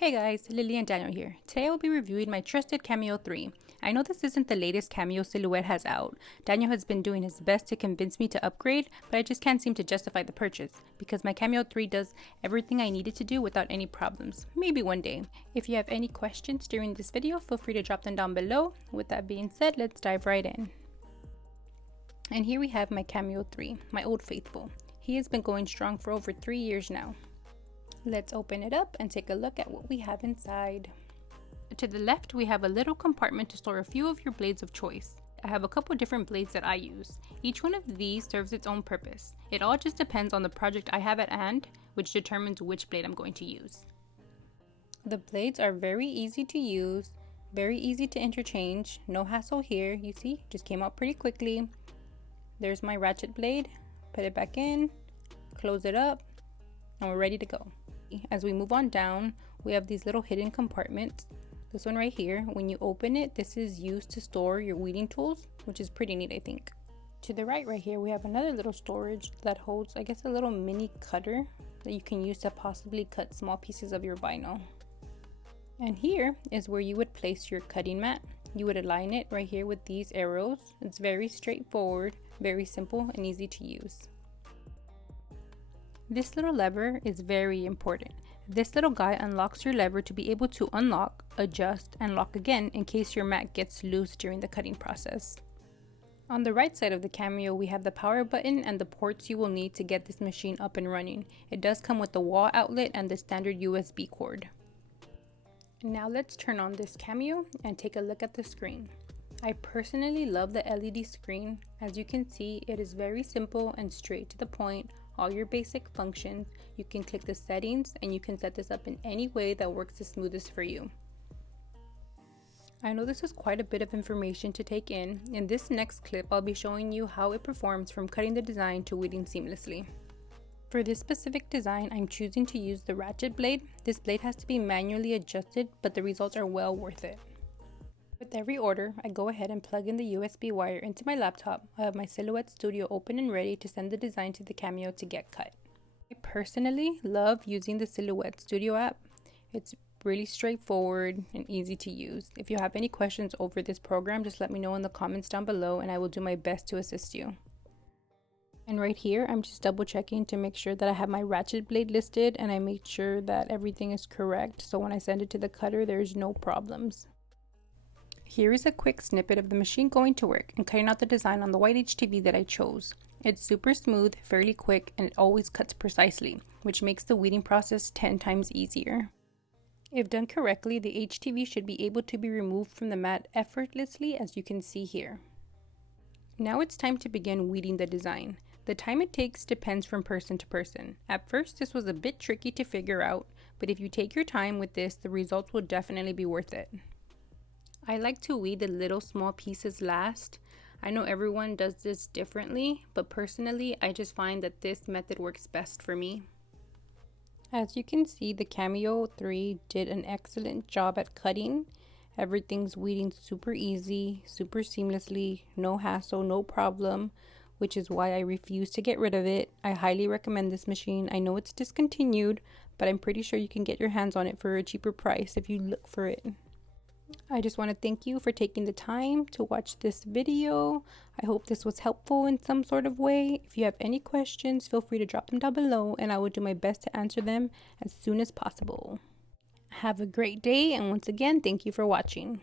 Hey guys, Lily and Daniel here. Today I will be reviewing my trusted Cameo 3. I know this isn't the latest Cameo silhouette has out. Daniel has been doing his best to convince me to upgrade, but I just can't seem to justify the purchase because my Cameo 3 does everything I needed to do without any problems. Maybe one day. If you have any questions during this video, feel free to drop them down below. With that being said, let's dive right in. And here we have my Cameo 3, my old faithful. He has been going strong for over 3 years now. Let's open it up and take a look at what we have inside. To the left, we have a little compartment to store a few of your blades of choice. I have a couple different blades that I use. Each one of these serves its own purpose. It all just depends on the project I have at hand, which determines which blade I'm going to use. The blades are very easy to use, very easy to interchange, no hassle here. You see, just came out pretty quickly. There's my ratchet blade. Put it back in, close it up, and we're ready to go. As we move on down, we have these little hidden compartments. This one right here, when you open it, this is used to store your weeding tools, which is pretty neat, I think. To the right here, we have another little storage that holds, I guess, a little mini cutter that you can use to possibly cut small pieces of your vinyl. And here is where you would place your cutting mat. You would align it right here with these arrows. It's very straightforward, very simple, and easy to use. This little lever is very important. This little guy unlocks your lever to be able to unlock, adjust, and lock again in case your mat gets loose during the cutting process. On the right side of the Cameo, we have the power button and the ports you will need to get this machine up and running. It does come with the wall outlet and the standard USB cord. Now let's turn on this Cameo and take a look at the screen. I personally love the LED screen. As you can see, it is very simple and straight to the point. All your basic functions, you can click the settings and you can set this up in any way that works the smoothest for you. I know this is quite a bit of information to take in. In this next clip, I'll be showing you how it performs from cutting the design to weeding seamlessly. For this specific design, I'm choosing to use the ratchet blade. This blade has to be manually adjusted, but the results are well worth it. With every order, I go ahead and plug in the USB wire into my laptop. I have my Silhouette Studio open and ready to send the design to the Cameo to get cut. I personally love using the Silhouette Studio app. It's really straightforward and easy to use. If you have any questions over this program, just let me know in the comments down below and I will do my best to assist you. And right here, I'm just double checking to make sure that I have my ratchet blade listed and I make sure that everything is correct. So when I send it to the cutter, there's no problems. Here is a quick snippet of the machine going to work and cutting out the design on the white HTV that I chose. It's super smooth, fairly quick, and it always cuts precisely, which makes the weeding process 10 times easier. If done correctly, the HTV should be able to be removed from the mat effortlessly, as you can see here. Now it's time to begin weeding the design. The time it takes depends from person to person. At first, this was a bit tricky to figure out, but if you take your time with this, the results will definitely be worth it. I like to weed the little small pieces last. I know everyone does this differently, but personally, I just find that this method works best for me. As you can see, the Cameo 3 did an excellent job at cutting. Everything's weeding super easy, super seamlessly, no hassle, no problem, which is why I refuse to get rid of it. I highly recommend this machine. I know it's discontinued, but I'm pretty sure you can get your hands on it for a cheaper price if you look for it. I just want to thank you for taking the time to watch this video. I hope this was helpful in some sort of way. If you have any questions, feel free to drop them down below and I will do my best to answer them as soon as possible. Have a great day, and once again, thank you for watching.